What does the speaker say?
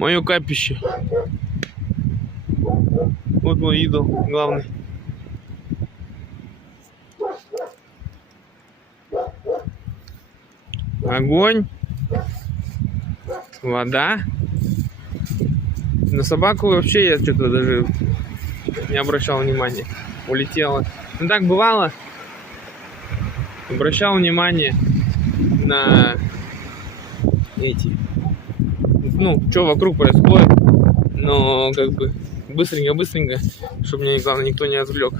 Мое капище. Вот мой идол главный. Огонь. Вода. На собаку вообще я что-то даже не обращал внимания. Улетела. Ну так бывало. Обращал внимание на эти. Ну, что вокруг происходит. Но как бы быстренько, чтобы меня, главное, никто не отвлек.